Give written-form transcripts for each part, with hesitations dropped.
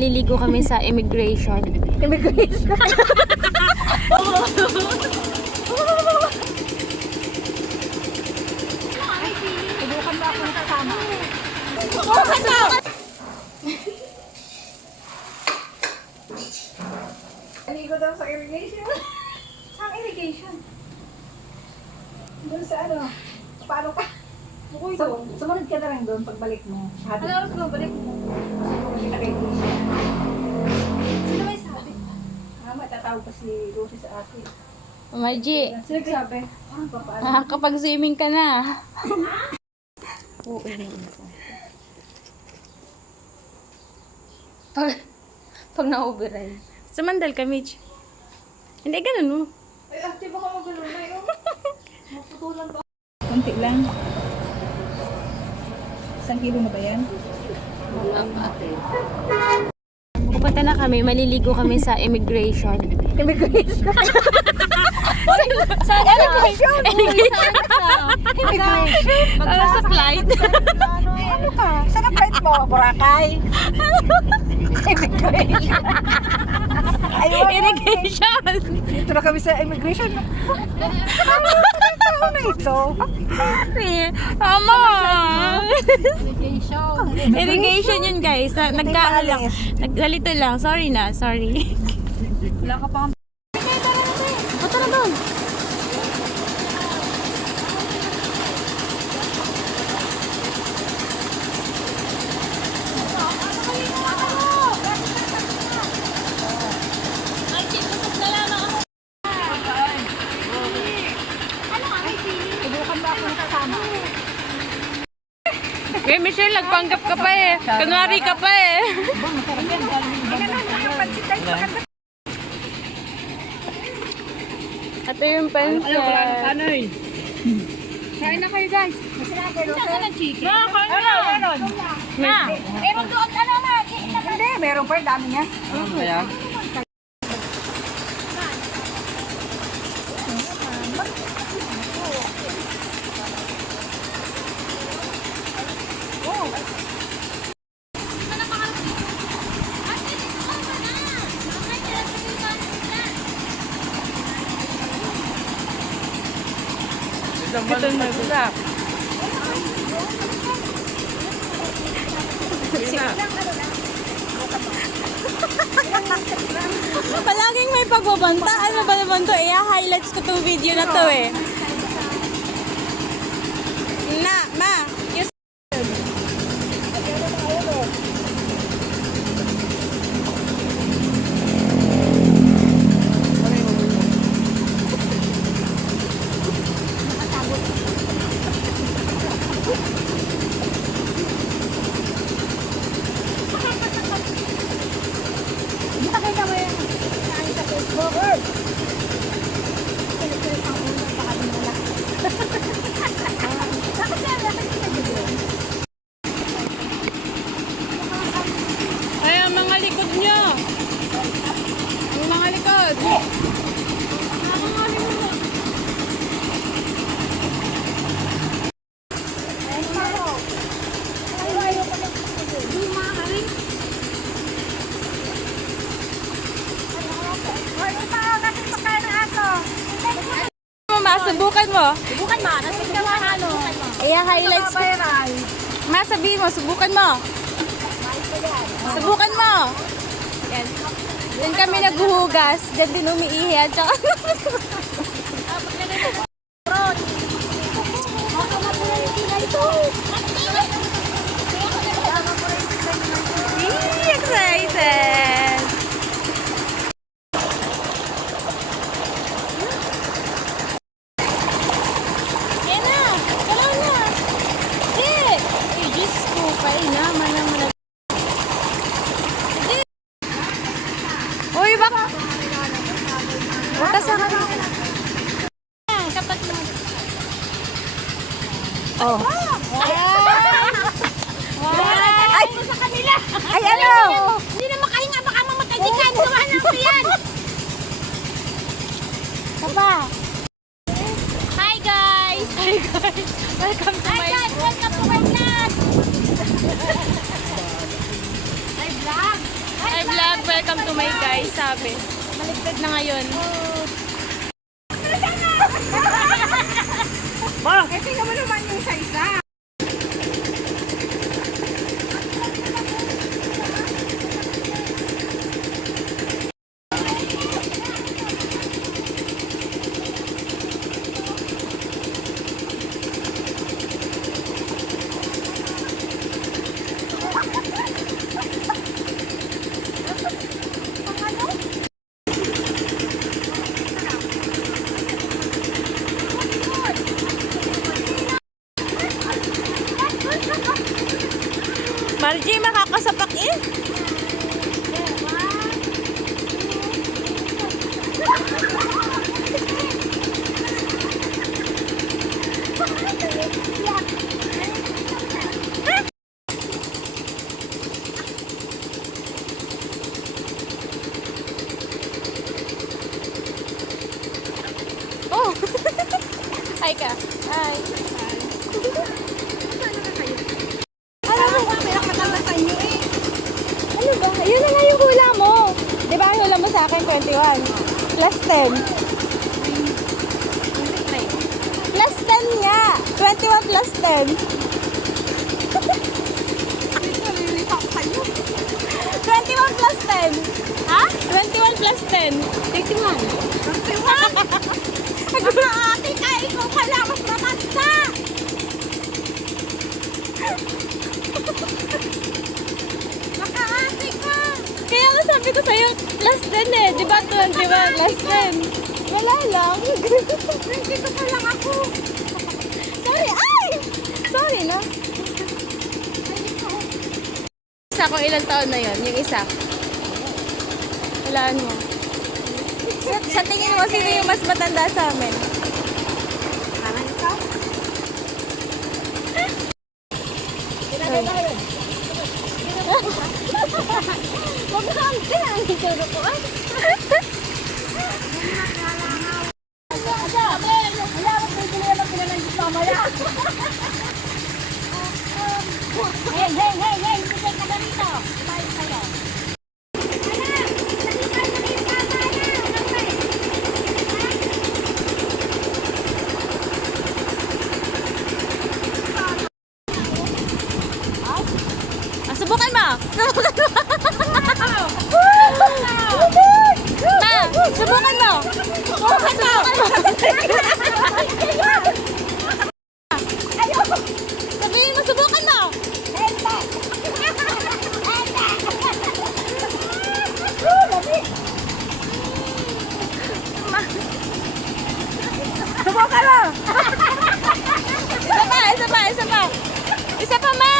Liligo kami sa immigration. Immigration. Subukan mo ako kasama. Oo, kasama! Aligo daw sa irrigation. Saan irrigation? Doon sa ano? Paano ka? Sumunod ka na lang doon pagbalik mo. Ano oras mo balik mo? Sino may sabi? Matatawag pa si Rosie sa akin. Margie, Sino sabi? Papaano? kapag swimming ka na. Oo, isa. Pag na-override. Sumandal ka, Mitch. Hindi, ganun mo. Ay, active ako magulo na yun. Maputulan ba? Kunti lang. 1 kilo na ba yan? Pupunta na kami, maliligo kami sa immigration. Immigration? Saan Immigration? Immigration? Sa flight. Ano ka? Saan ang flight mo? Boracay? Immigration? Irrigation. Dito na kami sa immigration. Ano na ito? Ama. Irrigation. Irrigation yun, guys. Nagkaano lang. Naggalito lang. Sorry na. Sorry. Wala ka pang... Punta na doon. Subukan mo ako kasama. Eh, Michelle, nagpanggap ka pa eh. Kunwari ka pa eh. Ito yung pencil. Kain na kayo, guys. Saan ka ng chicken? Meron. Meron doon, ano na? Hindi, meron pa, dami niya. Kaya? Ito na gusa. Palaging may pagbabanta. Ano ba naman to? I-highlights ko tong video na to eh. Ma, yes. Ay, ang mga likod nyo. Ang mga likod. Subukan mo. Subukan mo, nasa ka mo, ano? I-highlights ko. Ma, sabihin mo, subukan mo. Subukan mo. Yan. Diyan kami naghuhugas. Diyan din umiihi at saka... Excited! Yan na! Tara na! Eh! Ay, Diyos ko, painaman naman. Uy, baka! Butas ako na. Kapat mo. Oh. Ay! Sa kanila! Ay, ano? Hindi na makahinga, baka mamatay di ka. Gawahan ko yan! Papa! Hi guys! Hi guys! Welcome to my... Welcome to my vlog! My vlog! welcome to my guys, sabi. Maligtad na ngayon. Eh, tingnan mo naman yung isa-isa. Margie, makakasapak eh. Oh! Hi ka. Hi. Ano ba? Yun na nga yung hula mo. Di ba ang hula mo sa akin 21? Plus 10. Plus 10 nga. 21 plus 10. 21 plus 10. Ha? 21 plus 10. 31. 31? Ate ka, ikaw pala mas matanda. Nakaate ka. Kaya nga sabi ko sa'yo, plus 10 eh. Di ba 21 plus 10? Wala lang. Nandito pa lang ako. Sorry, ay! Sorry na. Isa ko ilang taon na yon, yung isa. Walaan mo. Sa tingin mo, sino yung mas matanda sa amin? Huwag na kang ang ituro ko. Hey! Isipin ka na rito. Tayo sa'yo. Subukan mo! Ma! Subukan mo! Sabihin mo, subukan mo! Subukan mo! Isa pa! Isa pa, ma!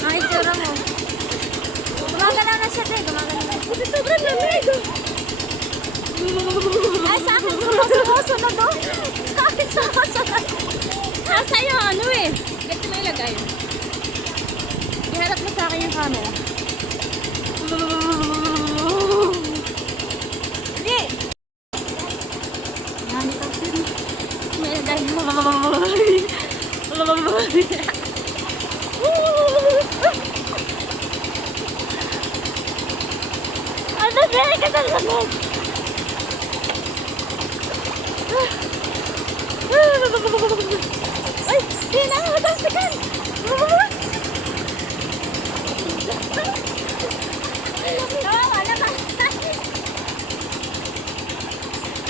Ay, tsura mo. Gumagalaw na siya, te. Gumagalaw na. Kasi sobrang lamig. Ay, sa akin, sumusunod doon. Nasa iyo, ano eh. Ito na ilagay. Iharap mo sa akin yung camera. Hindi! Nani kasi. May ilagay. Ano ba? Kasal lamig. Ay! Di na! Matasikan! Kawawa naman.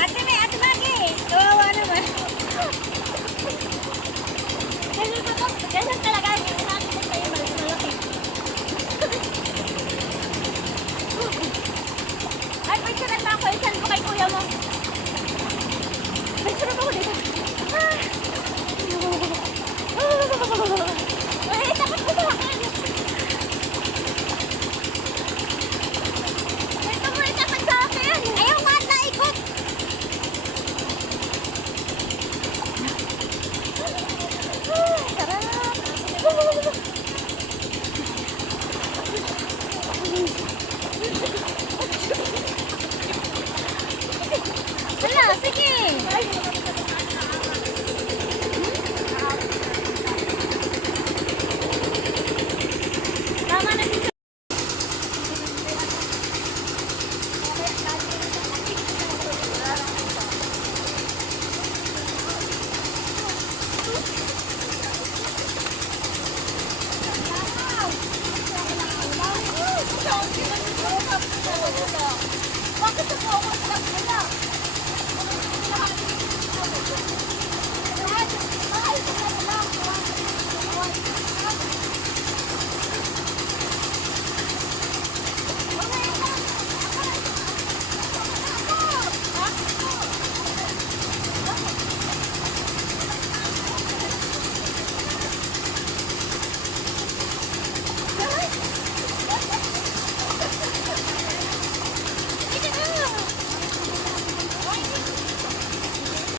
Ate May, Ate Maggie. Kawawa naman. Ganyan talaga. Ganyan sa'yo malaki. Ay, picturean mo ako. Isan ko kay kuya mo. Picture ako dito. Ay, tapos ko sa akin. Ito mo, itapat sa akin. Ayaw nga at naikot. Sarap. Hala, sige. Tama na dito. Bakit ako?